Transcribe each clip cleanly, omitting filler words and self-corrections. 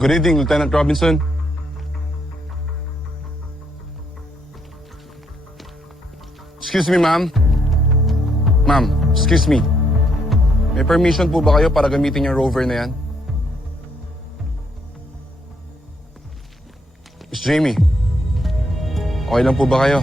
Good evening, Lieutenant Robinson. Excuse me, ma'am. Ma'am, excuse me. May permission po ba kayo para gamitin yung rover na yan? Miss Jamie, okay lang po ba kayo?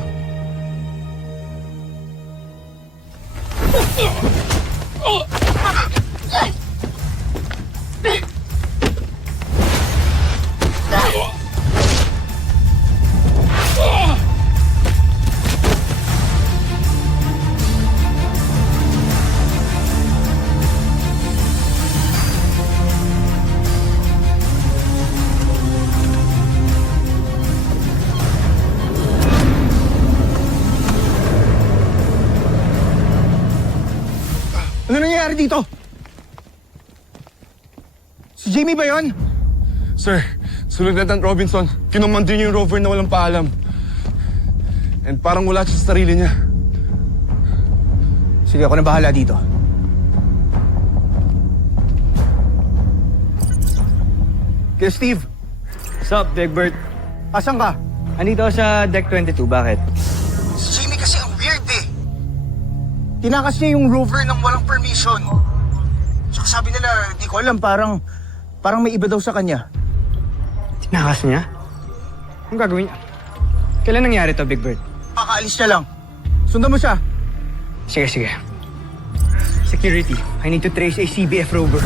Ano nangyayari dito? Si Jamie ba yon? Sir, si Lieutenant Robinson, kinumando niyo yung rover na walang paalam. And parang wala siya sa sarili niya. Sige, ako na bahala dito. Kaya Steve, Sup, Big Bird? asan ka? Andito ako sa Deck 22, bakit? Si Jamie kasi ang weird eh. Tinakas niya yung rover ng walang permission. Tsaka sabi nila, di ko alam, parang may iba daw sa kanya. Tinakas niya? Anong gagawin niya? Kailan nangyari to, Big Bird? Pakaalis niya lang. Sundan mo siya. Sige. Security, I need to trace a CBF rover.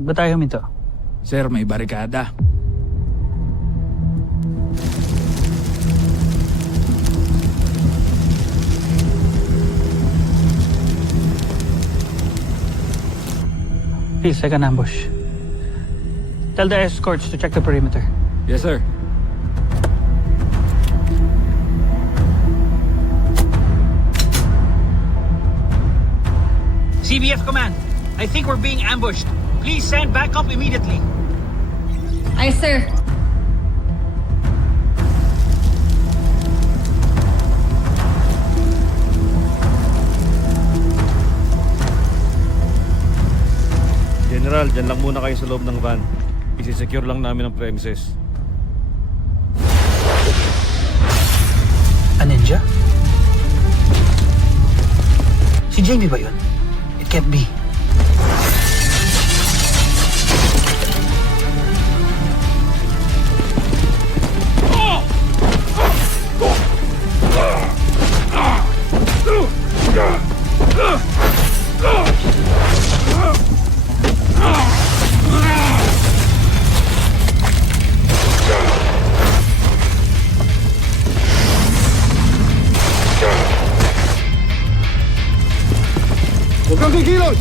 Ba tayo huminto? Sir, may barikada. Please, second ambush. Tell the escorts to check the perimeter. Yes, sir. CBF Command, I think we're being ambushed. Please send backup immediately. Aye, sir. General, dyan lang muna kayo sa loob ng van. Isisecure lang namin ang premises. A ninja? Si Jamie ba yun? It can't be. Huwag kang kikilos!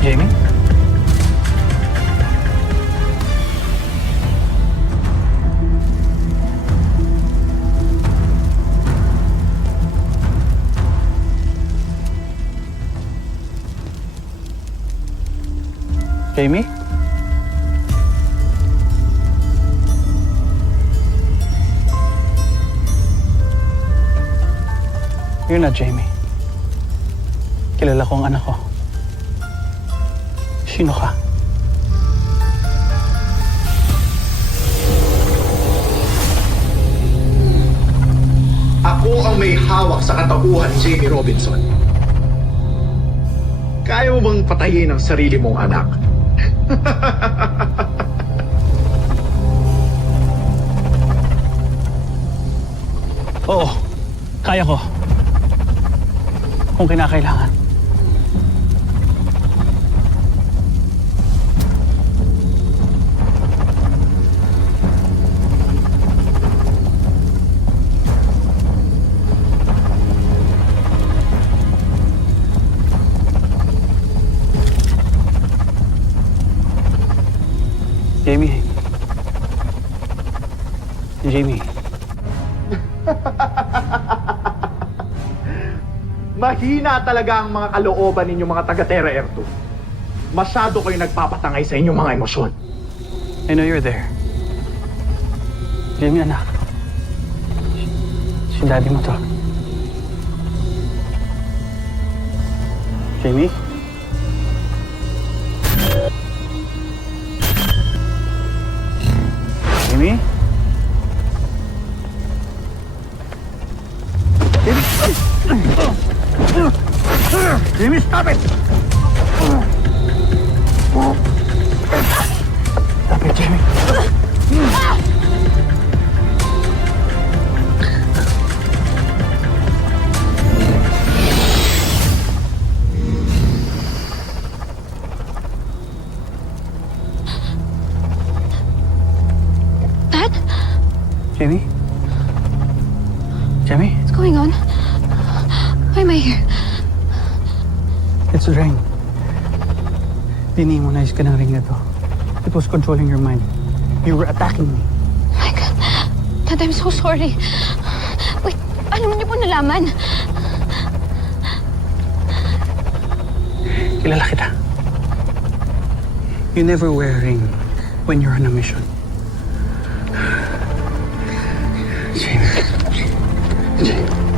Jamie? Jamie? You're not Jamie. Kilala ko ang anak ko. Sino ka? Ako ang may hawak sa katauhan ni Jamie Robinson. Kaya mo bang patayin ang sarili mong anak? Oo, kaya ko. kung kinakailangan. Jamie. Jamie. Mahina talaga ang mga kalooban ninyo mga taga-Terra Erto. Masyado kayo nagpapatangay sa inyong mga emosyon. I know you're there. Jamie, anak. Si daddy mo to. Jamie? Jamie? Jimmy, stop it! Stop it, Jamie. Dad? Jamie? Jamie? What's going on? Why am I here? It's Rain. Dinimonize ka ng ring na to. It was controlling your mind. You were attacking me. Oh my God. Dad, I'm so sorry. Wait, ano niyo po nalaman? Kilala kita. You never wear a ring when you're on a mission. Jamie. Jamie.